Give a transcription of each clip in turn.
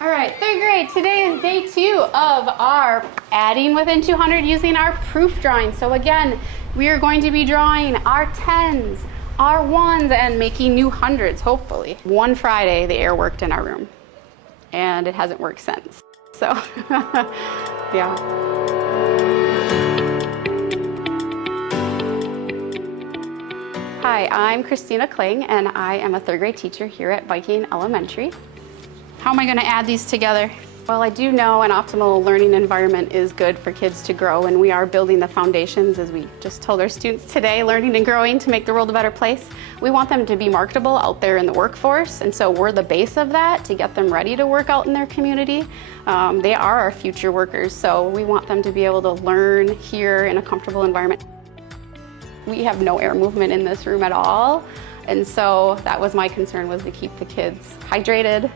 All right, third grade, today is day 2 of our adding within 200 using our proof drawing. So again, we are going to be drawing our 10s, our 1s, and making new hundreds, hopefully. One Friday, the air worked in our room, and it hasn't worked since. So, yeah. Hi, I'm Christina Kling, and I am a third grade teacher here at Viking Elementary. How am I going to add these together? Well, I do know an optimal learning environment is good for kids to grow, and we are building the foundations, as we just told our students today, learning and growing to make the world a better place. We want them to be marketable out there in the workforce, and so we're the base of that to get them ready to work out in their community. They are our future workers, so we want them to be able to learn here in a comfortable environment. We have no air movement in this room at all, and so that was my concern, was to keep the kids hydrated,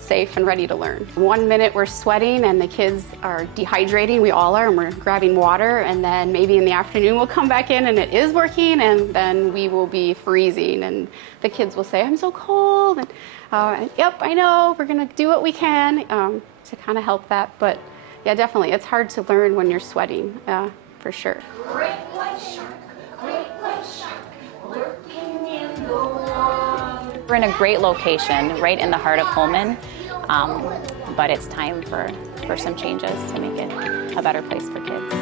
safe, and ready to learn. 1 minute we're sweating and the kids are dehydrating, we all are, and we're grabbing water, and then maybe in the afternoon we'll come back in and it is working, and then we will be freezing and the kids will say, I'm so cold, and yep, I know, we're gonna do what we can to kind of help that. But yeah, definitely, it's hard to learn when you're sweating, for sure. Great white shark, working in the water. We're in a great location, right in the heart of Holmen, but it's time for some changes to make it a better place for kids.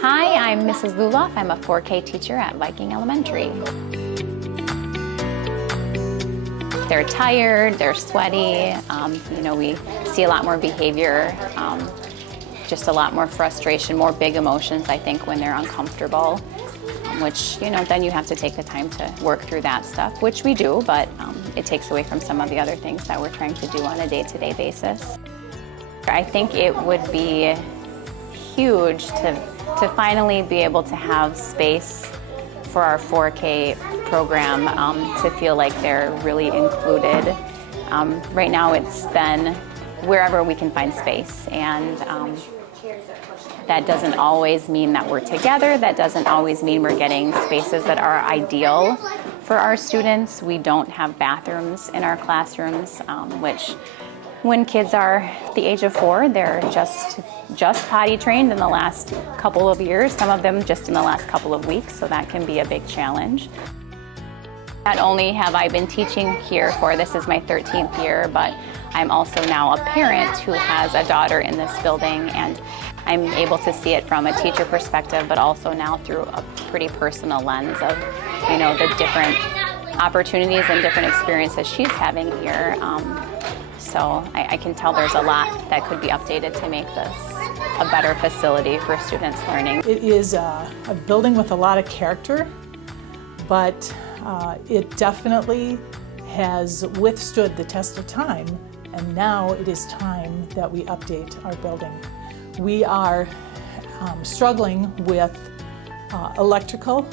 Hi, I'm Mrs. Luloff. I'm a 4K teacher at Viking Elementary. They're tired, they're sweaty, we see a lot more behavior, just a lot more frustration, more big emotions, I think, when they're uncomfortable, which, then you have to take the time to work through that stuff, which we do, but it takes away from some of the other things that we're trying to do on a day-to-day basis. I think it would be huge to finally be able to have space for our 4K program to feel like they're really included. Right now it's been wherever we can find space, and that doesn't always mean that we're together. That doesn't always mean we're getting spaces that are ideal for our students. We don't have bathrooms in our classrooms, which when kids are the age of 4, they're just potty trained in the last couple of years, some of them just in the last couple of weeks, so that can be a big challenge. Not only have I been teaching here this is my 13th year, but I'm also now a parent who has a daughter in this building, and I'm able to see it from a teacher perspective, but also now through a pretty personal lens of, the different opportunities and different experiences she's having here. So I can tell there's a lot that could be updated to make this a better facility for students learning. It is a building with a lot of character, but it definitely has withstood the test of time, and now it is time that we update our building. We are struggling with electrical,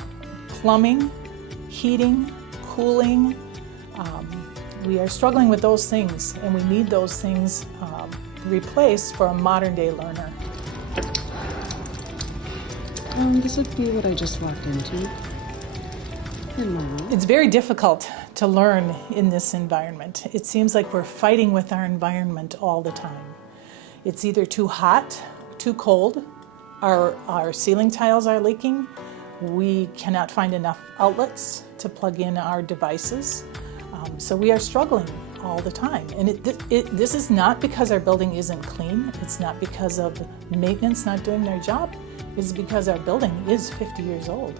plumbing, heating, cooling. We are struggling with those things, and we need those things replaced for a modern day learner. This would be what I just walked into. It's very difficult to learn in this environment. It seems like we're fighting with our environment all the time. It's either too hot, too cold, our ceiling tiles are leaking, we cannot find enough outlets to plug in our devices. So we are struggling all the time. And this is not because our building isn't clean, it's not because of maintenance not doing their job, it's because our building is 50 years old.